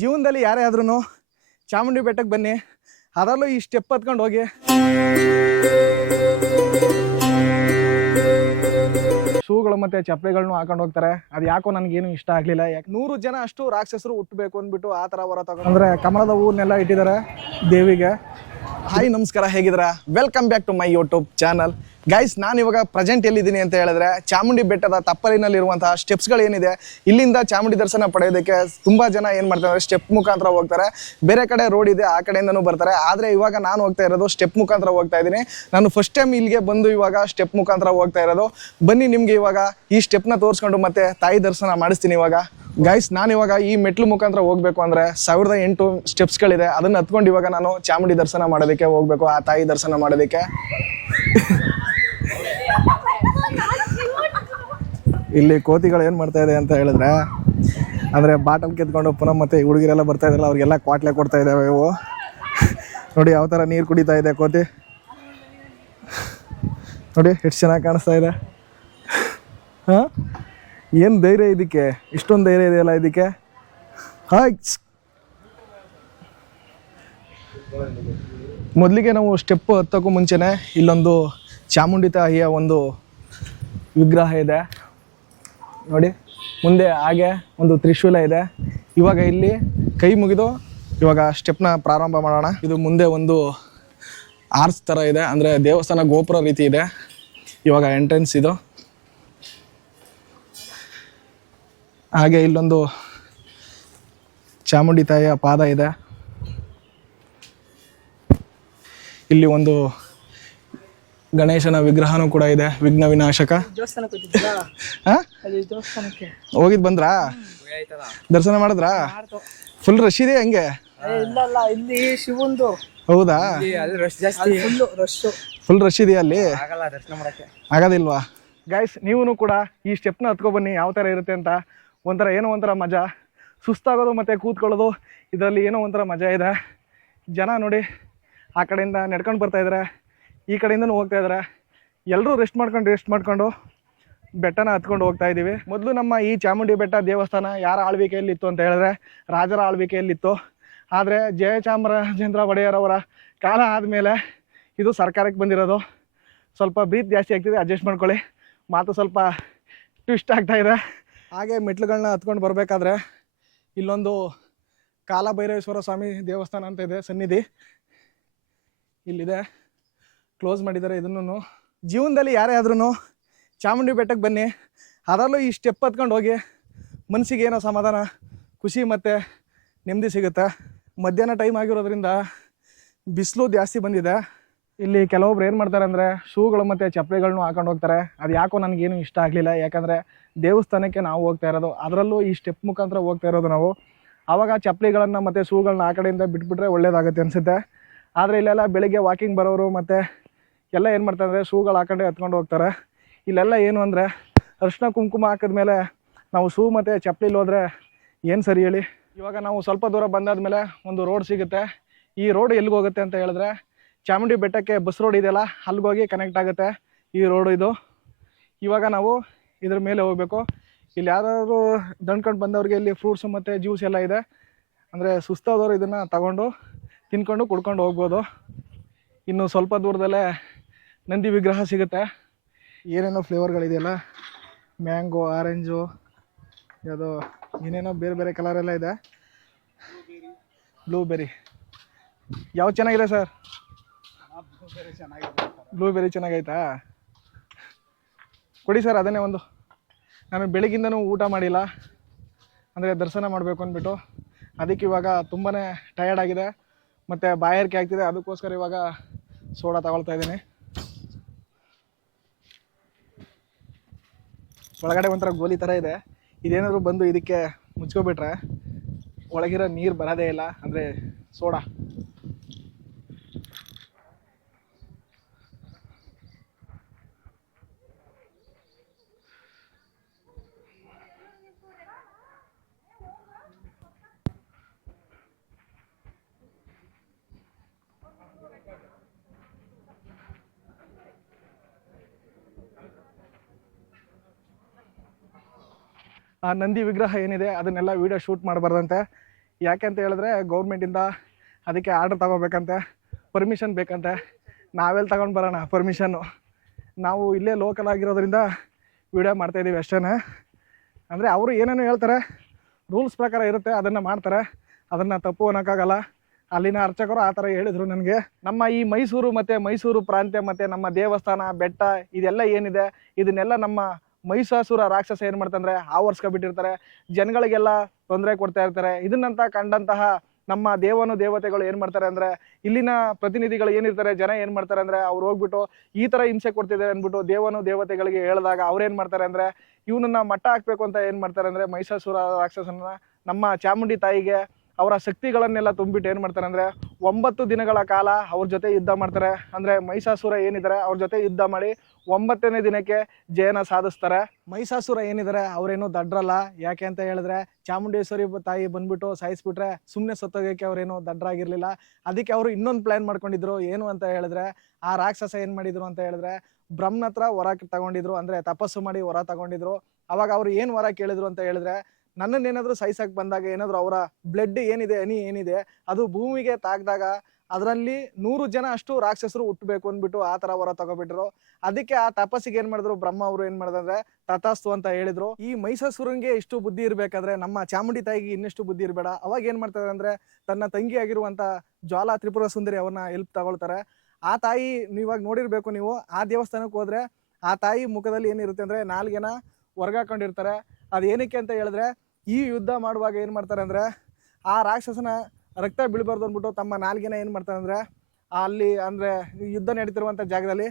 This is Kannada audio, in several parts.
ಜೀವನದಲ್ಲಿ ಯಾರೇ ಆದ್ರೂ ಚಾಮುಂಡಿ ಬೆಟ್ಟಕ್ಕೆ ಬನ್ನಿ, ಅದರಲ್ಲೂ ಈ ಸ್ಟೆಪ್ ಹತ್ಕೊಂಡು ಹೋಗಿ. ಶೂಗಳು ಮತ್ತೆ ಚಪ್ಪಲಿಗಳನ್ನು ಹಾಕೊಂಡು ಹೋಗ್ತಾರೆ. ಅದು ಯಾಕೋ ನನಗೇನು ಇಷ್ಟ ಆಗಲಿಲ್ಲ. 100 ಜನ ಅಷ್ಟು ರಾಕ್ಷಸರು ಹುಟ್ಟಬೇಕು ಅಂದ್ಬಿಟ್ಟು ಆ ಥರ ಹೊರ ತಗೊಂಡು ಅಂದರೆ ಕಮಲದ ಹೂವನ್ನೆಲ್ಲ ಇಟ್ಟಿದ್ದಾರೆ ದೇವಿಗೆ. ಹಾಯ್ ನಮಸ್ಕಾರ, ಹೇಗಿದ್ದೀರಾ? Welcome back to my YouTube channel. Guys, ನಾನು ಇವಾಗ ಪ್ರೆಸೆಂಟ್ ಎಲ್ಲಿದ್ದೀನಿ ಅಂತ ಹೇಳಿದ್ರೆ ಚಾಮುಂಡಿ ಬೆಟ್ಟದ ತಪ್ಪಲಿನಲ್ಲಿರುವಂತಹ ಸ್ಟೆಪ್ಸ್ಗಳೇನಿದೆ, ಇಲ್ಲಿಂದ ಚಾಮುಂಡಿ ದರ್ಶನ ಪಡೆಯೋದಕ್ಕೆ ತುಂಬ ಜನ ಏನು ಮಾಡ್ತಾರೆ, ಸ್ಟೆಪ್ ಮುಖಾಂತರ ಹೋಗ್ತಾರೆ. ಬೇರೆ ಕಡೆ ರೋಡ್ ಇದೆ, ಆ ಕಡೆಯಿಂದನೂ ಬರ್ತಾರೆ. ಆದರೆ ಇವಾಗ ನಾನು ಹೋಗ್ತಾ ಇರೋದು ಸ್ಟೆಪ್ ಮುಖಾಂತರ ಹೋಗ್ತಾ ಇದ್ದೀನಿ. ನಾನು ಫಸ್ಟ್ ಟೈಮ್ ಇಲ್ಲಿಗೆ ಬಂದು ಇವಾಗ ಸ್ಟೆಪ್ ಮುಖಾಂತರ ಹೋಗ್ತಾ ಇರೋದು. ಬನ್ನಿ ನಿಮಗೆ ಇವಾಗ ಈ ಸ್ಟೆಪ್ನ ತೋರಿಸ್ಕೊಂಡು ಮತ್ತೆ ತಾಯಿ ದರ್ಶನ ಮಾಡಿಸ್ತೀನಿ. ಇವಾಗ ಗೈಸ್, ನಾನು ಇವಾಗ ಈ ಮೆಟ್ಲು ಮುಖಾಂತರ ಹೋಗ್ಬೇಕು ಅಂದರೆ 1008 ಸ್ಟೆಪ್ಸ್ಗಳಿದೆ. ಅದನ್ನು ಹತ್ಕೊಂಡು ಇವಾಗ ನಾನು ಚಾಮುಂಡಿ ದರ್ಶನ ಮಾಡೋದಕ್ಕೆ ಹೋಗ್ಬೇಕು, ಆ ತಾಯಿ ದರ್ಶನ ಮಾಡೋದಕ್ಕೆ. ಇಲ್ಲಿ ಕೋತಿಗಳು ಏನು ಮಾಡ್ತಾ ಇದೆ ಅಂತ ಹೇಳಿದ್ರೆ, ಅಂದರೆ ಬಾಟಲ್ ಕೆತ್ಕೊಂಡು ಪುನಃ ಮತ್ತೆ ಹುಡುಗಿರೆಲ್ಲ ಬರ್ತಾ ಇದ್ರಲ್ಲ, ಅವ್ರಿಗೆಲ್ಲ ಕ್ವಾಟ್ಲೆ ಕೊಡ್ತಾ ಇದ್ದಾವೆ ಇವು. ನೋಡಿ ಯಾವ ಥರ ನೀರು ಕುಡಿತಾ ಇದೆ ಕೋತಿ. ನೋಡಿ ಎಷ್ಟು ಚೆನ್ನಾಗಿ ಕಾಣಿಸ್ತಾ ಇದೆ. ಹಾಂ, ಏನು ಧೈರ್ಯ ಇದಕ್ಕೆ, ಇಷ್ಟೊಂದು ಧೈರ್ಯ ಇದೆಯಲ್ಲ ಇದಕ್ಕೆ. ಹಾಯ್, ಮೊದಲಿಗೆ ನಾವು ಸ್ಟೆಪ್ ಹತ್ತೋಕ್ಕೂ ಮುಂಚೆನೇ ಇಲ್ಲೊಂದು ಚಾಮುಂಡಿ ತಾಯಿಯ ಒಂದು ವಿಗ್ರಹ ಇದೆ ನೋಡಿ. ಮುಂದೆ ಹಾಗೆ ಒಂದು ತ್ರಿಶೂಲ ಇದೆ. ಇವಾಗ ಇಲ್ಲಿ ಕೈ ಮುಗಿದು ಇವಾಗ ಸ್ಟೆಪ್ನ ಪ್ರಾರಂಭ ಮಾಡೋಣ. ಇದು ಮುಂದೆ ಒಂದು ಆರ್ಚ್ ಥರ ಇದೆ, ಅಂದರೆ ದೇವಸ್ಥಾನ ಗೋಪುರ ರೀತಿ ಇದೆ. ಇವಾಗ ಎಂಟ್ರೆನ್ಸ್ ಇದು. ಹಾಗೆ ಇಲ್ಲೊಂದು ಚಾಮುಂಡಿ ತಾಯಿಯ ಪಾದ ಇದೆ. ಇಲ್ಲಿ ಒಂದು ಗಣೇಶನ ವಿಗ್ರಹನೂ ಕೂಡ ಇದೆ, ವಿಘ್ನ ವಿನಾಶಕ. ಹೋಗಿದ್ ಬಂದ್ರಾ? ದರ್ಶನ ಮಾಡಿದ್ರಾ? ಫುಲ್ ರಶ್ ಇದೆ ಹಂಗೆ? ಹೌದಾ? ಫುಲ್ ರಶ್ ಇದೆಯಾ ಅಲ್ಲಿ? ಆಗೋದಿಲ್ವಾ? ಗೈಸ್, ನೀವು ಕೂಡ ಈ ಸ್ಟೆಪ್ನ ಹತ್ಕೊಬನ್ನಿ, ಯಾವ ಥರ ಇರುತ್ತೆ ಅಂತ. ಏನೋ ಒಂಥರ ಮಜಾ. ಸುಸ್ತಾಗೋದು ಮತ್ತು ಕೂತ್ಕೊಳ್ಳೋದು, ಇದರಲ್ಲಿ ಏನೋ ಒಂಥರ ಮಜಾ ಇದೆ. ಜನ ನೋಡಿ ಆ ಕಡೆಯಿಂದ ನಡ್ಕೊಂಡು ಬರ್ತಾಯಿದ್ದಾರೆ, ಈ ಕಡೆಯಿಂದನೂ ಹೋಗ್ತಾ ಇದ್ದಾರೆ. ಎಲ್ಲರೂ ರೆಸ್ಟ್ ಮಾಡ್ಕೊಂಡು ಬೆಟ್ಟನ ಹತ್ಕೊಂಡು ಹೋಗ್ತಾ ಇದ್ದೀವಿ. ಮೊದಲು ನಮ್ಮ ಈ ಚಾಮುಂಡಿ ಬೆಟ್ಟ ದೇವಸ್ಥಾನ ಯಾರ ಆಳ್ವಿಕೆಯಲ್ಲಿತ್ತು ಅಂತ ಹೇಳಿದ್ರೆ ರಾಜರ ಆಳ್ವಿಕೆಯಲ್ಲಿತ್ತು. ಆದರೆ ಜಯಚಾಮರಾಜೇಂದ್ರ ಒಡೆಯರ್ ಅವರ ಕಾಲ ಆದಮೇಲೆ ಇದು ಸರ್ಕಾರಕ್ಕೆ ಬಂದಿರೋದು. ಸ್ವಲ್ಪ ಬ್ರೀತ್ ಜಾಸ್ತಿ ಆಗ್ತಿದೆ, ಅಡ್ಜಸ್ಟ್ ಮಾಡ್ಕೊಳ್ಳಿ. ಮಾತು ಸ್ವಲ್ಪ ಟ್ವಿಸ್ಟ್ ಆಗ್ತಾ ಇದೆ. ಹಾಗೆ ಮೆಟ್ಲುಗಳನ್ನ ಹತ್ಕೊಂಡು ಬರಬೇಕಾದ್ರೆ ಇಲ್ಲೊಂದು ಕಾಲಭೈರವೇಶ್ವರ ಸ್ವಾಮಿ ದೇವಸ್ಥಾನ ಅಂತ ಇದೆ, ಸನ್ನಿಧಿ ಇಲ್ಲಿದೆ. ಕ್ಲೋಸ್ ಮಾಡಿದ್ದಾರೆ ಇದನ್ನು. ಜೀವನದಲ್ಲಿ ಯಾರೇ ಆದ್ರೂ ಚಾಮುಂಡಿ ಬೆಟ್ಟಕ್ಕೆ ಬನ್ನಿ, ಅದರಲ್ಲೂ ಈ ಸ್ಟೆಪ್ ಹತ್ಕೊಂಡು ಹೋಗಿ. ಮನಸ್ಸಿಗೆ ಏನೋ ಸಮಾಧಾನ, ಖುಷಿ ಮತ್ತು ನೆಮ್ಮದಿ ಸಿಗುತ್ತೆ. ಮಧ್ಯಾಹ್ನ ಟೈಮ್ ಆಗಿರೋದ್ರಿಂದ ಬಿಸಿಲು ಜಾಸ್ತಿ ಬಂದಿದೆ. ಇಲ್ಲಿ ಕೆಲವೊಬ್ರು ಏನು ಮಾಡ್ತಾರೆ ಅಂದರೆ ಶೂಗಳು ಮತ್ತು ಚಪ್ಪಲಿಗಳನ್ನು ಹಾಕೊಂಡು ಹೋಗ್ತಾರೆ. ಅದು ಯಾಕೋ ನನಗೇನು ಇಷ್ಟ ಆಗಲಿಲ್ಲ. ಯಾಕಂದರೆ ದೇವಸ್ಥಾನಕ್ಕೆ ನಾವು ಹೋಗ್ತಾ ಇರೋದು, ಅದರಲ್ಲೂ ಈ ಸ್ಟೆಪ್ ಮುಖಾಂತರ ಹೋಗ್ತಾ ಇರೋದು ನಾವು. ಆವಾಗ ಚಪ್ಪಲಿಗಳನ್ನು ಮತ್ತು ಶೂಗಳನ್ನ ಆ ಕಡೆಯಿಂದ ಬಿಟ್ಬಿಟ್ರೆ ಒಳ್ಳೇದಾಗುತ್ತೆ ಅನಿಸುತ್ತೆ. ಆದರೆ ಇಲ್ಲೆಲ್ಲ ಬೆಳಿಗ್ಗೆ ವಾಕಿಂಗ್ ಬರೋರು ಮತ್ತು ಎಲ್ಲ ಏನು ಮಾಡ್ತಾರೆ ಅಂದರೆ ಶೂಗಳು ಹಾಕೊಂಡೆ ಹತ್ಕೊಂಡು ಹೋಗ್ತಾರೆ. ಇಲ್ಲೆಲ್ಲ ಏನು ಅಂದರೆ ಅರಿಶಿನ ಕುಂಕುಮ ಹಾಕಿದ್ಮೇಲೆ ನಾವು ಶೂ ಮತ್ತು ಚಪ್ಪಲಿಲಿ ಹೋದರೆ ಏನು ಸರಿ ಹೇಳಿ. ಇವಾಗ ನಾವು ಸ್ವಲ್ಪ ದೂರ ಬಂದಾದ್ಮೇಲೆ ಒಂದು ರೋಡ್ ಸಿಗುತ್ತೆ. ಈ ರೋಡ್ ಎಲ್ಲಿಗೆ ಹೋಗುತ್ತೆ ಅಂತ ಹೇಳಿದ್ರೆ ಚಾಮುಂಡಿ ಬೆಟ್ಟಕ್ಕೆ ಬಸ್ ರೋಡ್ ಇದೆಯಲ್ಲ, ಅಲ್ಲಿಗೋಗಿ ಕನೆಕ್ಟ್ ಆಗುತ್ತೆ ಈ ರೋಡು ಇದು. ಇವಾಗ ನಾವು ಇದ್ರ ಮೇಲೆ ಹೋಗಬೇಕು. ಇಲ್ಲಿ ಯಾರಾದರೂ ದಂಡ್ಕೊಂಡು ಬಂದವ್ರಿಗೆ ಇಲ್ಲಿ ಫ್ರೂಟ್ಸು ಮತ್ತು ಜ್ಯೂಸ್ ಎಲ್ಲ ಇದೆ. ಅಂದರೆ ಸುಸ್ತಾದವರು ಇದನ್ನು ತಗೊಂಡು ತಿನ್ಕೊಂಡು ಕುಡ್ಕೊಂಡು ಹೋಗ್ಬೋದು. ಇನ್ನು ಸ್ವಲ್ಪ ದೂರದಲ್ಲೇ ನಂದಿ ವಿಗ್ರಹ ಸಿಗುತ್ತೆ. ಏನೇನೋ ಫ್ಲೇವರ್ಗಳಿದೆಯಲ್ಲ, ಮ್ಯಾಂಗೋ, ಆರೆಂಜು, ಯಾವುದೋ ಏನೇನೋ ಬೇರೆ ಬೇರೆ ಕಲರೆಲ್ಲ ಇದೆ. ಬ್ಲೂಬೆರಿ ಯಾವ ಚೆನ್ನಾಗಿದೆ ಸರ್? ಬ್ಲೂಬೆರಿ ಚೆನ್ನಾಗೈತಾ? ಕೊಡಿ ಸರ್ ಅದನ್ನೇ ಒಂದು. ನಾನು ಬೆಳಗಿಂದನೂ ಊಟ ಮಾಡಿಲ್ಲ, ಅಂದರೆ ದರ್ಶನ ಮಾಡಬೇಕು ಅಂದ್ಬಿಟ್ಟು. ಅದಕ್ಕೆ ಇವಾಗ ತುಂಬಾ ಟಯರ್ಡ್ ಆಗಿದೆ ಮತ್ತು ಬಾಯಾರಿಕೆ ಆಗ್ತಿದೆ. ಅದಕ್ಕೋಸ್ಕರ ಇವಾಗ ಸೋಡಾ ತಗೊಳ್ತಾ ಇದ್ದೀನಿ. ಒಳಗಡೆ ಒಂಥರ ಗೋಲಿ ಥರ ಇದೆ. ಇದೇನಾದರೂ ಬಂದು ಇದಕ್ಕೆ ಮುಚ್ಕೊಬಿಟ್ರೆ ಒಳಗಿರೋ ನೀರು ಬರೋದೇ ಇಲ್ಲ, ಅಂದರೆ ಸೋಡಾ. ಆ ನಂದಿ ವಿಗ್ರಹ ಏನಿದೆ ಅದನ್ನೆಲ್ಲ ವೀಡಿಯೋ ಶೂಟ್ ಮಾಡಬಾರ್ದಂತೆ. ಯಾಕೆ ಅಂತ ಹೇಳಿದ್ರೆ ಗೌರ್ಮೆಂಟಿಂದ ಅದಕ್ಕೆ ಆರ್ಡ್ರ್ ತಗೋಬೇಕಂತೆ, ಪರ್ಮಿಷನ್ ಬೇಕಂತೆ. ನಾವೆಲ್ಲಿ ತಗೊಂಡು ಬರೋಣ ಪರ್ಮಿಷನ್ನು? ನಾವು ಇಲ್ಲೇ ಲೋಕಲ್ ಆಗಿರೋದ್ರಿಂದ ವಿಡಿಯೋ ಮಾಡ್ತಾಯಿದ್ದೀವಿ ಅಷ್ಟೇ. ಅಂದರೆ ಅವರು ಏನೇನೋ ಹೇಳ್ತಾರೆ, ರೂಲ್ಸ್ ಪ್ರಕಾರ ಇರುತ್ತೆ, ಅದನ್ನು ಮಾಡ್ತಾರೆ, ಅದನ್ನು ತಪ್ಪು ಅನ್ನೋಕ್ಕಾಗಲ್ಲ. ಅಲ್ಲಿನ ಅರ್ಚಕರು ಆ ಥರ ಹೇಳಿದರು ನನಗೆ. ನಮ್ಮ ಈ ಮೈಸೂರು ಮತ್ತು ಮೈಸೂರು ಪ್ರಾಂತ್ಯ ಮತ್ತು ನಮ್ಮ ದೇವಸ್ಥಾನ, ಬೆಟ್ಟ ಇದೆಲ್ಲ ಏನಿದೆ, ಇದನ್ನೆಲ್ಲ ನಮ್ಮ ಮಹಿಷಾಸುರ ರಾಕ್ಷಸ ಏನು ಮಾಡ್ತಂದರೆ ಆವರಿಸ್ಕೊಬಿಟ್ಟಿರ್ತಾರೆ, ಜನಗಳಿಗೆಲ್ಲ ತೊಂದರೆ ಕೊಡ್ತಾ ಇರ್ತಾರೆ. ಇದನ್ನಂತ ಕಂಡಂತಹ ನಮ್ಮ ದೇವತೆಗಳು ಏನು ಮಾಡ್ತಾರೆ ಅಂದರೆ, ಇಲ್ಲಿನ ಪ್ರತಿನಿಧಿಗಳು ಏನಿರ್ತಾರೆ, ಜನ ಏನು ಮಾಡ್ತಾರೆ ಅಂದರೆ, ಅವ್ರು ಹೋಗ್ಬಿಟ್ಟು ಈ ಥರ ಹಿಂಸೆ ಕೊಡ್ತಿದ್ದಾರೆ ಅಂದ್ಬಿಟ್ಟು ದೇವತೆಗಳಿಗೆ ಹೇಳಿದಾಗ ಅವ್ರೇನು ಮಾಡ್ತಾರೆ ಅಂದರೆ, ಇವನನ್ನು ಮಟ್ಟ ಹಾಕಬೇಕು ಅಂತ ಏನು ಮಾಡ್ತಾರೆ ಅಂದರೆ, ಮಹಿಷಾಸುರ ರಾಕ್ಷಸನ ನಮ್ಮ ಚಾಮುಂಡಿ ತಾಯಿಗೆ ಅವರ ಶಕ್ತಿಗಳನ್ನೆಲ್ಲ ತುಂಬಿಟ್ಟು ಏನು ಮಾಡ್ತಾರೆ ಅಂದರೆ 9 ದಿನಗಳ ಕಾಲ ಅವ್ರ ಜೊತೆ ಯುದ್ಧ ಮಾಡ್ತಾರೆ. ಅಂದರೆ ಮಹಿಷಾಸುರ ಏನಿದ್ದಾರೆ ಅವ್ರ ಜೊತೆ ಯುದ್ಧ ಮಾಡಿ 9ನೇ ದಿನಕ್ಕೆ ಜಯನ ಸಾಧಿಸ್ತಾರೆ. ಮಹಿಷಾಸುರ ಏನಿದ್ದಾರೆ ಅವರೇನು ದಡ್ರಲ್ಲ. ಯಾಕೆ ಅಂತ ಹೇಳಿದ್ರೆ ಚಾಮುಂಡೇಶ್ವರಿ ತಾಯಿ ಬಂದ್ಬಿಟ್ಟು ಸಾಯಿಸ್ಬಿಟ್ರೆ ಸುಮ್ಮನೆ ಸತ್ತೋಗೋಕ್ಕೆ ಅವರೇನು ದಡ್ರಾಗಿರ್ಲಿಲ್ಲ. ಅದಕ್ಕೆ ಅವರು ಇನ್ನೊಂದು ಪ್ಲ್ಯಾನ್ ಮಾಡ್ಕೊಂಡಿದ್ರು. ಏನು ಅಂತ ಹೇಳಿದ್ರೆ, ಆ ರಾಕ್ಷಸ ಏನು ಮಾಡಿದ್ರು ಅಂತ ಹೇಳಿದ್ರೆ, ಬ್ರಹ್ಮನ ಹತ್ರ ವರ ತಗೊಂಡಿದ್ರು, ಅಂದರೆ ತಪಸ್ಸು ಮಾಡಿ ವರ ತಗೊಂಡಿದ್ರು. ಅವಾಗ ಅವ್ರು ಏನು ವರ ಕೇಳಿದ್ರು ಅಂತ ಹೇಳಿದ್ರೆ, ನನ್ನನ್ನೇನಾದರೂ ಸಾಯಿಸಕ್ಕೆ ಬಂದಾಗ ಏನಾದರೂ ಅವರ ಬ್ಲಡ್ ಏನಿದೆ, ಹನಿ ಏನಿದೆ, ಅದು ಭೂಮಿಗೆ ತಾಕಿದಾಗ ಅದರಲ್ಲಿ 100 ಜನ ಅಷ್ಟು ರಾಕ್ಷಸರು ಹುಟ್ಟಬೇಕು ಅಂದ್ಬಿಟ್ಟು ಆ ಥರ ವರ ತಗೊಬಿಟ್ರು. ಅದಕ್ಕೆ ಆ ತಪಸ್ಸಿಗೆ ಏನು ಮಾಡಿದ್ರು, ಬ್ರಹ್ಮ ಅವರು ಏನು ಮಾಡಿದ್ರೆ ತಥಾಸ್ತು ಅಂತ ಹೇಳಿದ್ರು. ಈ ಮಹಿಷಾಸುರನಿಗೆ ಇಷ್ಟು ಬುದ್ಧಿ ಇರಬೇಕಾದ್ರೆ ನಮ್ಮ ಚಾಮುಂಡಿ ತಾಯಿಗೆ ಇನ್ನಷ್ಟು ಬುದ್ಧಿ ಇರಬೇಡ. ಅವಾಗ ಏನು ಮಾಡ್ತಾರೆ ಅಂದರೆ, ತನ್ನ ತಂಗಿ ಆಗಿರುವಂಥ ಜ್ವಾಲಾ ತ್ರಿಪುರ ಸುಂದರಿ ಅವ್ರನ್ನ ಹೆಲ್ಪ್ ತಗೊಳ್ತಾರೆ. ಆ ತಾಯಿ ನೀವಾಗ ನೋಡಿರಬೇಕು, ನೀವು ಆ ದೇವಸ್ಥಾನಕ್ಕೆ ಹೋದರೆ ಆ ತಾಯಿ ಮುಖದಲ್ಲಿ ಏನಿರುತ್ತೆ ಅಂದರೆ, ನಾಲ್ಗೆನ ಹೊರ್ಗಾಕೊಂಡಿರ್ತಾರೆ. ಅದೇನಕ್ಕೆ ಅಂತ ಹೇಳಿದ್ರೆ, ಈ ಯುದ್ಧ ಮಾಡುವಾಗ ಏನು ಮಾಡ್ತಾರೆ ಅಂದರೆ, ಆ ರಾಕ್ಷಸನ ರಕ್ತ ಬೀಳಬಾರ್ದು ಅಂದ್ಬಿಟ್ಟು ತಮ್ಮ ನಾಲ್ಗೆನ ಏನು ಮಾಡ್ತಾರೆ ಅಂದರೆ, ಅಲ್ಲಿ ಅಂದರೆ ಯುದ್ಧ ನಡೀತಿರುವಂಥ ಜಾಗದಲ್ಲಿ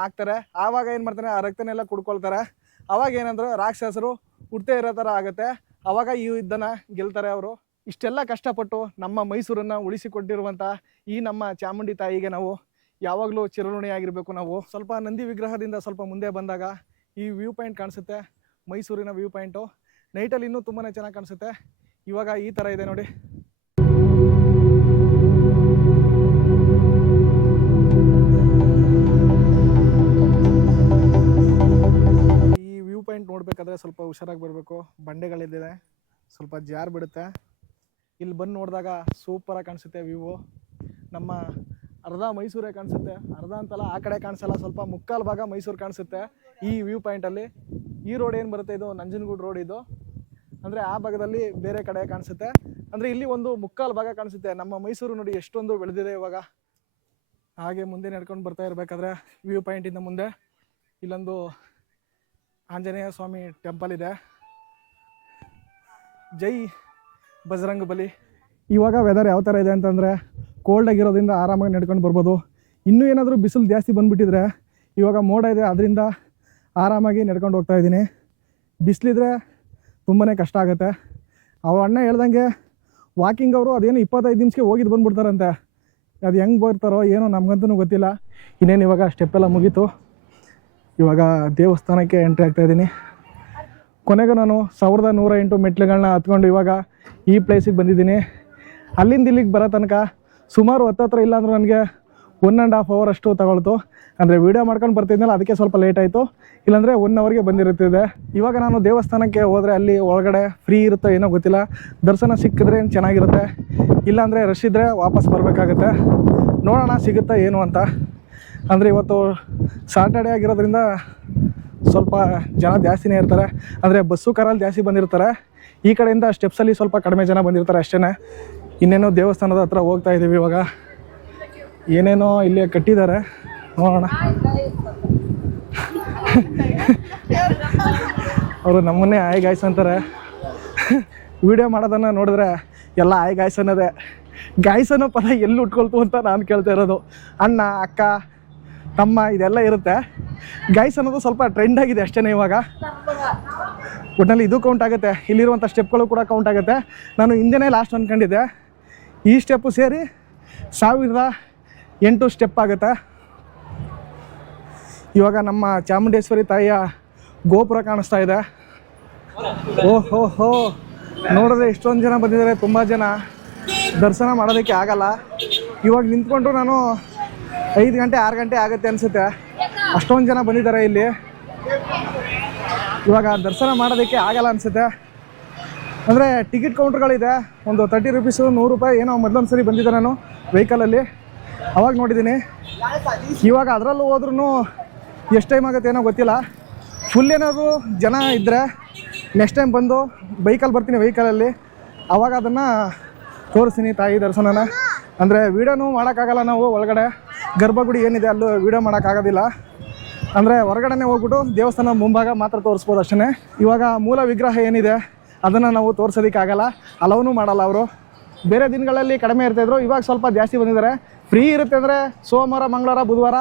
ಹಾಕ್ತಾರೆ. ಆವಾಗ ಏನು ಮಾಡ್ತಾರೆ, ಆ ರಕ್ತನೆಲ್ಲ ಕುಡ್ಕೊಳ್ತಾರೆ. ಅವಾಗ ಏನಂದ್ರೆ ರಾಕ್ಷಸರು ಹುಟ್ಟೇ ಇರೋ ಥರ ಆಗುತ್ತೆ. ಆವಾಗ ಈ ಯುದ್ಧನ ಗೆಲ್ತಾರೆ ಅವರು. ಇಷ್ಟೆಲ್ಲ ಕಷ್ಟಪಟ್ಟು ನಮ್ಮ ಮೈಸೂರನ್ನು ಉಳಿಸಿಕೊಟ್ಟಿರುವಂಥ ಈ ನಮ್ಮ ಚಾಮುಂಡಿ ತಾಯಿಗೆ ನಾವು ಯಾವಾಗಲೂ ಚಿರಋಣಿಯಾಗಿರಬೇಕು. ನಾವು ಸ್ವಲ್ಪ ನಂದಿ ವಿಗ್ರಹದಿಂದ ಸ್ವಲ್ಪ ಮುಂದೆ ಬಂದಾಗ ಈ ವ್ಯೂ ಪಾಯಿಂಟ್ ಕಾಣಿಸುತ್ತೆ, ಮೈಸೂರಿನ ವ್ಯೂ ಪಾಯಿಂಟು. ನೈಟಲ್ಲಿ ಇನ್ನೂ ತುಂಬಾ ಚೆನ್ನಾಗಿ ಕಾಣಿಸುತ್ತೆ. ಇವಾಗ ಈ ಥರ ಇದೆ ನೋಡಿ. ಈ ವ್ಯೂ ಪಾಯಿಂಟ್ ನೋಡಬೇಕಾದ್ರೆ ಸ್ವಲ್ಪ ಹುಷಾರಾಗಿ ಬರಬೇಕು. ಬಂಡೆಗಳಿದೆ, ಸ್ವಲ್ಪ ಜಾರ್ ಬಿಡುತ್ತೆ. ಇಲ್ಲಿ ಬಂದು ನೋಡಿದಾಗ ಸೂಪರಾಗಿ ಕಾಣಿಸುತ್ತೆ ವ್ಯೂವು. ನಮ್ಮ ಅರ್ಧ ಮೈಸೂರೇ ಕಾಣಿಸುತ್ತೆ, ಅರ್ಧ ಅಂತಲ್ಲ, ಆ ಕಡೆ ಕಾಣಿಸಲ್ಲ, ಸ್ವಲ್ಪ ಮುಕ್ಕಾಲು ಭಾಗ ಮೈಸೂರು ಕಾಣಿಸುತ್ತೆ ಈ ವ್ಯೂ ಪಾಯಿಂಟಲ್ಲಿ. ಈ ರೋಡ್ ಏನು ಬರುತ್ತೆ, ಇದು ನಂಜನಗೂಡು ರೋಡ್. ಇದು ಅಂದರೆ ಆ ಭಾಗದಲ್ಲಿ ಬೇರೆ ಕಡೆ ಕಾಣಿಸುತ್ತೆ. ಅಂದರೆ ಇಲ್ಲಿ ಒಂದು ಮುಕ್ಕಾಲು ಭಾಗ ಕಾಣಿಸುತ್ತೆ. ನಮ್ಮ ಮೈಸೂರು ನೋಡಿ ಎಷ್ಟೊಂದು ಬೆಳೆದಿದೆ ಇವಾಗ. ಹಾಗೆ ಮುಂದೆ ನಡ್ಕೊಂಡು ಬರ್ತಾ ಇರಬೇಕಾದ್ರೆ ವ್ಯೂ ಪಾಯಿಂಟಿಂದ ಮುಂದೆ ಇಲ್ಲೊಂದು ಆಂಜನೇಯ ಸ್ವಾಮಿ ಟೆಂಪಲ್ ಇದೆ. ಜೈ ಬಜರಂಗ ಬಲಿ. ಇವಾಗ ವೆದರ್ ಯಾವ ಥರ ಇದೆ ಅಂತಂದರೆ, ಕೋಲ್ಡ್ ಆಗಿರೋದ್ರಿಂದ ಆರಾಮಾಗಿ ನಡ್ಕೊಂಡು ಬರ್ಬೋದು. ಇನ್ನೂ ಏನಾದರೂ ಬಿಸಿಲು ಜಾಸ್ತಿ ಬಂದುಬಿಟ್ಟಿದ್ರೆ, ಇವಾಗ ಮೋಡ ಇದೆ, ಅದರಿಂದ ಆರಾಮಾಗಿ ನಡ್ಕೊಂಡು ಹೋಗ್ತಾ ಇದ್ದೀನಿ. ಬಿಸಿಲಿದ್ರೆ ತುಂಬಾ ಕಷ್ಟ ಆಗುತ್ತೆ. ಅವ್ರ ಅಣ್ಣ ಹೇಳ್ದಂಗೆ ವಾಕಿಂಗ್ ಅವರು ಅದೇನು 25 ನಿಮಿಷಕ್ಕೆ ಹೋಗಿದ್ದು ಬಂದುಬಿಡ್ತಾರಂತೆ. ಅದು ಹೆಂಗೆ ಬರ್ತಾರೋ ಏನೋ ನಮಗಂತೂ ಗೊತ್ತಿಲ್ಲ. ಇನ್ನೇನು ಇವಾಗ ಸ್ಟೆಪ್ಪೆಲ್ಲ ಮುಗೀತು. ಇವಾಗ ದೇವಸ್ಥಾನಕ್ಕೆ ಎಂಟ್ರಿ ಆಗ್ತಾಯಿದ್ದೀನಿ. ಕೊನೆಗೂ ನಾನು 1108 ಮೆಟ್ಲುಗಳನ್ನ ಹತ್ಕೊಂಡು ಇವಾಗ ಈ ಪ್ಲೇಸಿಗೆ ಬಂದಿದ್ದೀನಿ. ಅಲ್ಲಿಂದ ಇಲ್ಲಿಗೆ ಬರೋ ತನಕ ಸುಮಾರು 10 ಇಲ್ಲ ಅಂದರೂ ನನಗೆ 1.5 hour ಅಷ್ಟು ತಗೊಳ್ತು. ಅಂದರೆ ವೀಡಿಯೋ ಮಾಡ್ಕೊಂಡು ಬರ್ತಿದ್ನಲ್ಲ, ಅದಕ್ಕೆ ಸ್ವಲ್ಪ ಲೇಟ್ ಆಯಿತು. ಇಲ್ಲಾಂದರೆ 1 hourಗೆ ಬಂದಿರುತ್ತಿದೆ. ಇವಾಗ ನಾನು ದೇವಸ್ಥಾನಕ್ಕೆ ಹೋದರೆ ಅಲ್ಲಿ ಒಳಗಡೆ ಫ್ರೀ ಇರುತ್ತೋ ಏನೋ ಗೊತ್ತಿಲ್ಲ. ದರ್ಶನ ಸಿಕ್ಕಿದ್ರೆ ಚೆನ್ನಾಗಿರುತ್ತೆ, ಇಲ್ಲಾಂದರೆ ರಶ್ ಇದ್ದರೆ ವಾಪಸ್ ಬರಬೇಕಾಗುತ್ತೆ. ನೋಡೋಣ ಸಿಗುತ್ತಾ ಏನು ಅಂತ. ಅಂದರೆ ಇವತ್ತು ಸಾಟರ್ಡೆ ಆಗಿರೋದ್ರಿಂದ ಸ್ವಲ್ಪ ಜನ ಜಾಸ್ತಿನೇ ಇರ್ತಾರೆ. ಅಂದರೆ ಬಸ್ಸು ಕಾರಲ್ಲಿ ಜಾಸ್ತಿ ಬಂದಿರ್ತಾರೆ. ಈ ಕಡೆಯಿಂದ ಸ್ಟೆಪ್ಸಲ್ಲಿ ಸ್ವಲ್ಪ ಕಡಿಮೆ ಜನ ಬಂದಿರ್ತಾರೆ ಅಷ್ಟೇ. ಇನ್ನೇನೋ ದೇವಸ್ಥಾನದ ಹತ್ರ ಹೋಗ್ತಾ ಇದ್ದೀವಿ. ಇವಾಗ ಏನೇನೋ ಇಲ್ಲಿ ಕಟ್ಟಿದ್ದಾರೆ, ನೋಡೋಣ. ಅವರು ನಮ್ಮನ್ನೇ ಆಯ್ ಗಾಯ್ಸ್ ಅಂತಾರೆ. ವಿಡಿಯೋ ಮಾಡೋದನ್ನು ನೋಡಿದ್ರೆ ಎಲ್ಲ ಆಯ್ ಗಾಯ್ಸ್ ಅನ್ನೋದೇ. ಗಾಯ್ಸ್ ಅನ್ನೋ ಪದ ಎಲ್ಲಿ ಉಟ್ಕೊಳ್ತು ಅಂತ ನಾನು ಕೇಳ್ತಾ ಇರೋದು. ಅಣ್ಣ, ಅಕ್ಕ, ತಮ್ಮ ಇದೆಲ್ಲ ಇರುತ್ತೆ. ಗಾಯ್ಸ್ ಅನ್ನೋದು ಸ್ವಲ್ಪ ಟ್ರೆಂಡ್ ಆಗಿದೆ ಅಷ್ಟೇ. ಇವಾಗ ಒಟ್ಟಿನಲ್ಲಿ ಇದು ಕೌಂಟ್ ಆಗುತ್ತೆ, ಇಲ್ಲಿರುವಂಥ ಸ್ಟೆಪ್ಗಳು ಕೂಡ ಕೌಂಟ್ ಆಗುತ್ತೆ. ನಾನು ಹಿಂದೆನೇ ಲಾಸ್ಟ್ ಅಂದ್ಕೊಂಡಿದ್ದೆ. ಈ ಸ್ಟೆಪ್ಪು ಸೇರಿ 1008 ಸ್ಟೆಪ್ ಆಗುತ್ತೆ. ಇವಾಗ ನಮ್ಮ ಚಾಮುಂಡೇಶ್ವರಿ ತಾಯಿಯ ಗೋಪುರ ಕಾಣಿಸ್ತಾ ಇದೆ. ಓಹೋ, ನೋಡಿದ್ರೆ ಇಷ್ಟೊಂದು ಜನ ಬಂದಿದ್ದಾರೆ. ತುಂಬ ಜನ ದರ್ಶನ ಮಾಡೋದಕ್ಕೆ ಆಗಲ್ಲ. ಇವಾಗ ನಿಂತ್ಕೊಂಡು ನಾನು 5 ಗಂಟೆ 6 ಗಂಟೆ ಆಗುತ್ತೆ ಅನಿಸುತ್ತೆ. ಅಷ್ಟೊಂದು ಜನ ಬಂದಿದ್ದಾರೆ ಇಲ್ಲಿ. ಇವಾಗ ದರ್ಶನ ಮಾಡೋದಕ್ಕೆ ಆಗಲ್ಲ ಅನಿಸುತ್ತೆ. ಅಂದರೆ ಟಿಕೆಟ್ ಕೌಂಟ್ರ್ಗಳಿದೆ, ಒಂದು 30 ರೂಪೀಸು 100 ರೂಪಾಯಿ ಏನೋ ಮೊದಲೊಂದು ಸರಿ ಬಂದಿದ್ದೆ ನಾನು ವೆಹಿಕಲಲ್ಲಿ, ಅವಾಗ ನೋಡಿದ್ದೀನಿ. ಇವಾಗ ಅದರಲ್ಲೂ ಹೋದ್ರೂ ಎಷ್ಟು ಟೈಮ್ ಆಗುತ್ತೆ ಏನೋ ಗೊತ್ತಿಲ್ಲ. ಫುಲ್ ಏನಾದರೂ ಜನ ಇದ್ದರೆ ನೆಕ್ಸ್ಟ್ ಟೈಮ್ ಬಂದು ಬೈಕಲ್ಲಿ ಬರ್ತೀನಿ, ವೆಹಿಕಲಲ್ಲಿ ಆವಾಗ ಅದನ್ನು ತೋರಿಸ್ತೀನಿ ತಾಯಿ ದರ್ಶನನ. ಅಂದರೆ ವೀಡಿಯೋನೂ ಮಾಡೋಕ್ಕಾಗಲ್ಲ, ನಾವು ಒಳಗಡೆ ಗರ್ಭಗುಡಿ ಏನಿದೆ ಅಲ್ಲೂ ವೀಡಿಯೋ ಮಾಡೋಕ್ಕಾಗೋದಿಲ್ಲ. ಅಂದರೆ ಹೊರಗಡೆ ಹೋಗ್ಬಿಟ್ಟು ದೇವಸ್ಥಾನ ಮುಂಭಾಗ ಮಾತ್ರ ತೋರಿಸ್ಬೋದು ಅಷ್ಟೇ. ಇವಾಗ ಮೂಲ ವಿಗ್ರಹ ಏನಿದೆ ಅದನ್ನು ನಾವು ತೋರಿಸೋದಕ್ಕಾಗಲ್ಲ, ಅಲೌನೂ ಮಾಡಲ್ಲ ಅವರು. ಬೇರೆ ದಿನಗಳಲ್ಲಿ ಕಡಿಮೆ ಇರ್ತಾಯಿದ್ರು, ಇವಾಗ ಸ್ವಲ್ಪ ಜಾಸ್ತಿ ಬಂದಿದ್ದಾರೆ. ಫ್ರೀ ಇರುತ್ತೆ ಅಂದರೆ ಸೋಮವಾರ, ಮಂಗಳವಾರ, ಬುಧವಾರ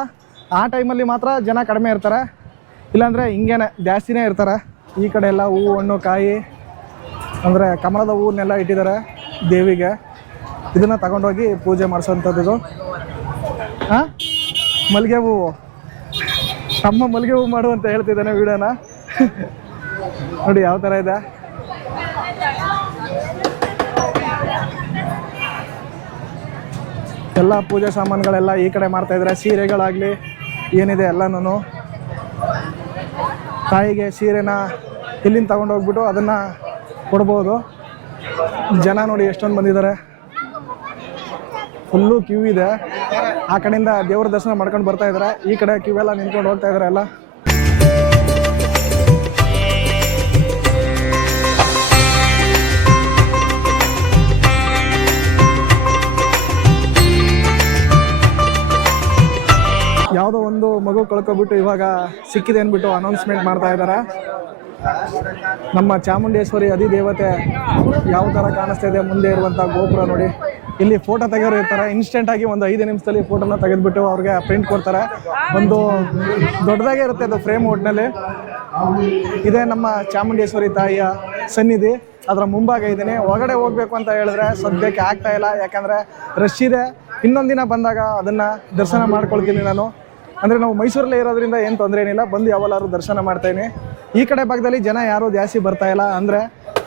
ಆ ಟೈಮಲ್ಲಿ ಮಾತ್ರ ಜನ ಕಡಿಮೆ ಇರ್ತಾರೆ, ಇಲ್ಲಾಂದರೆ ಹಿಂಗೇನೆ ಜಾಸ್ತಿನೇ ಇರ್ತಾರೆ. ಈ ಕಡೆ ಎಲ್ಲ ಹೂವು ಹಣ್ಣು ಕಾಯಿ ಅಂದರೆ ಕಮಲದ ಹೂವನ್ನೆಲ್ಲ ಇಟ್ಟಿದ್ದಾರೆ ದೇವಿಗೆ. ಇದನ್ನು ತಗೊಂಡೋಗಿ ಪೂಜೆ ಮಾಡಿಸೋವಂಥದ್ದು. ಹಾಂ, ಮಲ್ಲಿಗೆ ಹೂವು, ತಮ್ಮ ಮಲ್ಲಿಗೆ ಹೂವು ಮಾಡು ಅಂತ ಹೇಳ್ತಿದ್ದಾನೆ ವಿಡಿಯೋನ. ನೋಡಿ ಯಾವ ಥರ ಇದೆ. ಎಲ್ಲ ಪೂಜೆ ಸಾಮಾನುಗಳೆಲ್ಲ ಈ ಕಡೆ ಮಾಡ್ತಾಯಿದ್ದಾರೆ. ಸೀರೆಗಳಾಗಲಿ ಏನಿದೆ ಎಲ್ಲನೂ ತಾಯಿಗೆ ಸೀರೆನ ಇಲ್ಲಿಂದ ತಗೊಂಡೋಗ್ಬಿಟ್ಟು ಅದನ್ನು ಕೊಡ್ಬೋದು. ಜನ ನೋಡಿ ಎಷ್ಟೊಂದು ಬಂದಿದ್ದಾರೆ, ಫುಲ್ಲು ಕ್ಯೂ ಇದೆ. ಆ ಕಡೆಯಿಂದ ದೇವ್ರ ದರ್ಶನ ಮಾಡ್ಕೊಂಡು ಬರ್ತಾ ಇದ್ದಾರೆ, ಈ ಕಡೆ ಕ್ಯೂ ಎಲ್ಲ ನಿಂತ್ಕೊಂಡು ಹೋಗ್ತಾ ಇದ್ದಾರೆ ಎಲ್ಲ. ಯಾವುದೋ ಒಂದು ಮಗು ಕಳ್ಕೊಬಿಟ್ಟು ಇವಾಗ ಸಿಕ್ಕಿದೆ ಅಂದ್ಬಿಟ್ಟು ಅನೌನ್ಸ್ಮೆಂಟ್ ಮಾಡ್ತಾ ಇದ್ದಾರೆ. ನಮ್ಮ ಚಾಮುಂಡೇಶ್ವರಿ ಅಧಿದೇವತೆ ಯಾವ ಥರ ಕಾಣಿಸ್ತಾ ಇದೆ ಮುಂದೆ ಇರುವಂಥ ಗೋಪುರ ನೋಡಿ. ಇಲ್ಲಿ ಫೋಟೋ ತೆಗೆಯೋರು ಇರ್ತಾರೆ, ಇನ್ಸ್ಟೆಂಟಾಗಿ ಒಂದು 5 ನಿಮಿಷದಲ್ಲಿ ಫೋಟೋನ ತೆಗೆದುಬಿಟ್ಟು ಅವ್ರಿಗೆ ಪ್ರಿಂಟ್ ಕೊಡ್ತಾರೆ. ಒಂದು ದೊಡ್ಡದಾಗೇ ಇರುತ್ತೆ ಅದು ಫ್ರೇಮ್ ಒಟ್ಟಿನಲ್ಲಿ. ಇದೇ ನಮ್ಮ ಚಾಮುಂಡೇಶ್ವರಿ ತಾಯಿಯ ಸನ್ನಿಧಿ, ಅದರ ಮುಂಭಾಗ ಇದ್ದೀನಿ. ಒಳಗಡೆ ಹೋಗಬೇಕು ಅಂತ ಹೇಳಿದ್ರೆ ಸದ್ಯಕ್ಕೆ ಆಗ್ತಾ ಇಲ್ಲ, ಯಾಕಂದರೆ ರಶ್ ಇದೆ. ಇನ್ನೊಂದು ದಿನ ಬಂದಾಗ ಅದನ್ನು ದರ್ಶನ ಮಾಡ್ಕೊಳ್ತೀನಿ ನಾನು. ಅಂದರೆ ನಾವು ಮೈಸೂರಲ್ಲೇ ಇರೋದ್ರಿಂದ ಏನು ತೊಂದರೆ ಏನಿಲ್ಲ, ಬಂದು ಯಾವಾಗಲಾದ್ರು ದರ್ಶನ ಮಾಡ್ತಾಯಿನಿ. ಈ ಕಡೆ ಭಾಗದಲ್ಲಿ ಜನ ಯಾರೂ ಜಾಸ್ತಿ ಬರ್ತಾಯಿಲ್ಲ, ಅಂದರೆ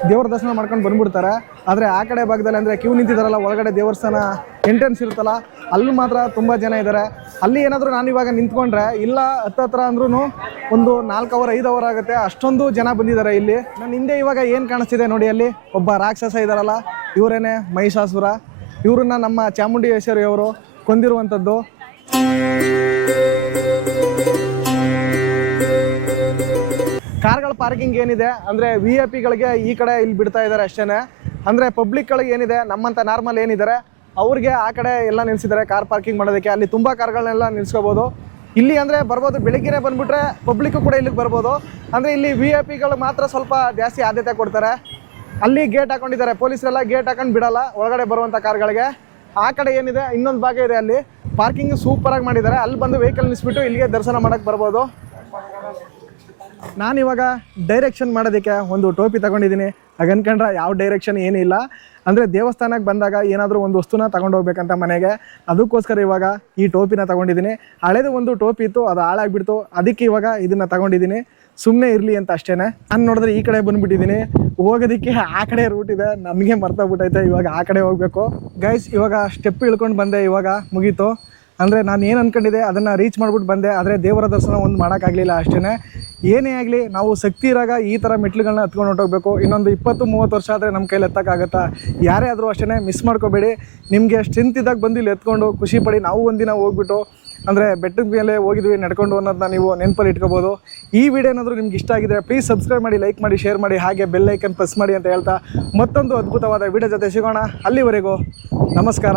ದೇವ್ರ ದರ್ಶನ ಮಾಡ್ಕೊಂಡು ಬಂದ್ಬಿಡ್ತಾರೆ. ಆದರೆ ಆ ಕಡೆ ಭಾಗದಲ್ಲಿ ಅಂದರೆ ಕ್ಯೂ ನಿಂತಿದ್ದಾರಲ್ಲ, ಒಳಗಡೆ ದೇವಸ್ಥಾನ ಎಂಟ್ರೆನ್ಸ್ ಇರುತ್ತಲ್ಲ, ಅಲ್ಲಿ ಮಾತ್ರ ತುಂಬ ಜನ ಇದ್ದಾರೆ. ಅಲ್ಲಿ ಏನಾದರೂ ನಾನು ಇವಾಗ ನಿಂತ್ಕೊಂಡ್ರೆ ಇಲ್ಲ ಹತ್ತತ್ರ ಅಂದ್ರೂ ಒಂದು 4 ಅವರ್ 5 ಅವರ್ ಆಗುತ್ತೆ, ಅಷ್ಟೊಂದು ಜನ ಬಂದಿದ್ದಾರೆ ಇಲ್ಲಿ. ನನ್ನ ಹಿಂದೆ ಇವಾಗ ಏನು ಕಾಣಿಸ್ತಿದೆ ನೋಡಿ, ಅಲ್ಲಿ ಒಬ್ಬ ರಾಕ್ಷಸ ಇದ್ದಾರಲ್ಲ, ಇವರೇನೆ ಮಹಿಷಾಸುರ. ಇವ್ರನ್ನ ನಮ್ಮ ಚಾಮುಂಡೇಶ್ವರಿಯವರು ಕೊಂದಿರುವಂಥದ್ದು. ಕಾರ್ಗಳ ಪಾರ್ಕಿಂಗ್ ಏನಿದೆ ಅಂದರೆ VIP ಗಳಿಗೆ ಈ ಕಡೆ ಇಲ್ಲಿ ಬಿಡ್ತಾ ಇದ್ದಾರೆ ಅಷ್ಟೇ. ಅಂದರೆ ಪಬ್ಲಿಕ್ಗಳಿಗೆ ಏನಿದೆ, ನಮ್ಮಂಥ ನಾರ್ಮಲ್ ಏನಿದ್ದಾರೆ ಅವ್ರಿಗೆ ಆ ಕಡೆ ಎಲ್ಲ ನಿಲ್ಲಿಸಿದ್ದಾರೆ ಕಾರ್ ಪಾರ್ಕಿಂಗ್ ಮಾಡೋದಕ್ಕೆ. ಅಲ್ಲಿ ತುಂಬ ಕಾರ್ಗಳನ್ನೆಲ್ಲ ನಿಲ್ಲಿಸ್ಕೋಬೋದು. ಇಲ್ಲಿ ಅಂದರೆ ಬರ್ಬೋದು, ಬೆಳಗ್ಗೆನೇ ಬಂದುಬಿಟ್ರೆ ಪಬ್ಲಿಕ್ಕು ಕೂಡ ಇಲ್ಲಿಗೆ ಬರ್ಬೋದು. ಅಂದರೆ ಇಲ್ಲಿ VIP ಗಳು ಮಾತ್ರ ಸ್ವಲ್ಪ ಜಾಸ್ತಿ ಆದ್ಯತೆ ಕೊಡ್ತಾರೆ. ಅಲ್ಲಿ ಗೇಟ್ ಹಾಕೊಂಡಿದ್ದಾರೆ, ಪೊಲೀಸರೆಲ್ಲ ಗೇಟ್ ಹಾಕೊಂಡು ಬಿಡಲ್ಲ ಒಳಗಡೆ ಬರುವಂಥ ಕಾರ್ಗಳಿಗೆ. ಆ ಕಡೆ ಏನಿದೆ ಇನ್ನೊಂದು ಭಾಗ ಇದೆ, ಅಲ್ಲಿ ಪಾರ್ಕಿಂಗ್ ಸೂಪರಾಗಿ ಮಾಡಿದ್ದಾರೆ. ಅಲ್ಲಿ ಬಂದು ವೆಹಿಕಲ್ ನಿಲ್ಲಿಸ್ಬಿಟ್ಟು ಇಲ್ಲಿಗೆ ದರ್ಶನ ಮಾಡೋಕ್ಕೆ ಬರ್ಬೋದು. ನಾನಿವಾಗ ಡೈರೆಕ್ಷನ್ ಮಾಡೋದಕ್ಕೆ ಒಂದು ಟೋಪಿ ತೊಗೊಂಡಿದ್ದೀನಿ. ಹಾಗನ್ಕೊಂಡ್ರೆ ಯಾವ ಡೈರೆಕ್ಷನ್ ಏನಿಲ್ಲ, ಅಂದರೆ ದೇವಸ್ಥಾನಕ್ಕೆ ಬಂದಾಗ ಏನಾದರೂ ಒಂದು ವಸ್ತುನ ತೊಗೊಂಡು ಹೋಗ್ಬೇಕಂತ ಮನೆಗೆ, ಅದಕ್ಕೋಸ್ಕರ ಇವಾಗ ಈ ಟೋಪಿನ ತೊಗೊಂಡಿದ್ದೀನಿ. ಹಳೇದು ಒಂದು ಟೋಪಿ ಇತ್ತು, ಅದು ಹಾಳಾಗಿಬಿಡ್ತು, ಅದಕ್ಕೆ ಇವಾಗ ಇದನ್ನು ತೊಗೊಂಡಿದ್ದೀನಿ, ಸುಮ್ಮನೆ ಇರಲಿ ಅಂತ ಅಷ್ಟೇ. ನಾನು ನೋಡಿದ್ರೆ ಈ ಕಡೆ ಬಂದುಬಿಟ್ಟಿದ್ದೀನಿ, ಹೋಗೋದಕ್ಕೆ ಆ ಕಡೆ ರೂಟ್ ಇದೆ, ನಮಗೆ ಮರ್ತೋಗ್ಬಿಟ್ಟೈತೆ. ಇವಾಗ ಆ ಕಡೆ ಹೋಗಬೇಕು ಗೈಸ್. ಇವಾಗ ಸ್ಟೆಪ್ ಇಳ್ಕೊಂಡು ಬಂದೆ, ಇವಾಗ ಮುಗೀತು. ಅಂದರೆ ನಾನು ಏನು ಅಂದ್ಕೊಂಡಿದ್ದೆ ಅದನ್ನು ರೀಚ್ ಮಾಡಿಬಿಟ್ಟು ಬಂದೆ, ಆದರೆ ದೇವರ ದರ್ಶನ ಒಂದು ಮಾಡೋಕ್ಕಾಗಲಿಲ್ಲ ಅಷ್ಟೇ. ಏನೇ ಆಗಲಿ ನಾವು ಶಕ್ತಿ ಇರಾಗ ಈ ಥರ ಮೆಟ್ಲುಗಳನ್ನ ಹತ್ಕೊಂಡು ಹೊಟ್ಟೋಗ್ಬೇಕು. ಇನ್ನೊಂದು 20-30 ವರ್ಷ ಆದರೆ ನಮ್ಮ ಕೈಲಿ ಎತ್ತಕ್ಕಾಗತ್ತಾ? ಯಾರೇ ಆದರೂ ಅಷ್ಟೇ, ಮಿಸ್ ಮಾಡ್ಕೋಬೇಡಿ. ನಿಮಗೆ ಸ್ಟ್ರೆಂತ್ ಇದ್ದಾಗ ಬಂದು ಇಲ್ಲಿ ಎತ್ಕೊಂಡು ಖುಷಿ ಪಡಿ. ನಾವು ಒಂದಿನ ಹೋಗ್ಬಿಟ್ಟು ಅಂದರೆ ಬೆಟ್ಟದ ಮೇಲೆ ಹೋಗಿದ್ವಿ ನಡ್ಕೊಂಡು ಅನ್ನೋದನ್ನ ನೀವು ನೆನಪಲ್ಲಿ ಇಟ್ಕೋಬೋದು. ಈ ವಿಡಿಯೋ ಏನಾದರೂ ನಿಮ್ಗೆ ಇಷ್ಟ ಆಗಿದೆ ಪ್ಲೀಸ್ ಸಬ್ಸ್ಕ್ರೈಬ್ ಮಾಡಿ, ಲೈಕ್ ಮಾಡಿ, ಶೇರ್ ಮಾಡಿ, ಹಾಗೆ ಬೆಲ್ ಐಕನ್ ಪ್ರೆಸ್ ಮಾಡಿ ಅಂತ ಹೇಳ್ತಾ ಮತ್ತೊಂದು ಅದ್ಭುತವಾದ ವಿಡಿಯೋ ಜೊತೆ ಸಿಗೋಣ. ಅಲ್ಲಿವರೆಗೂ ನಮಸ್ಕಾರ.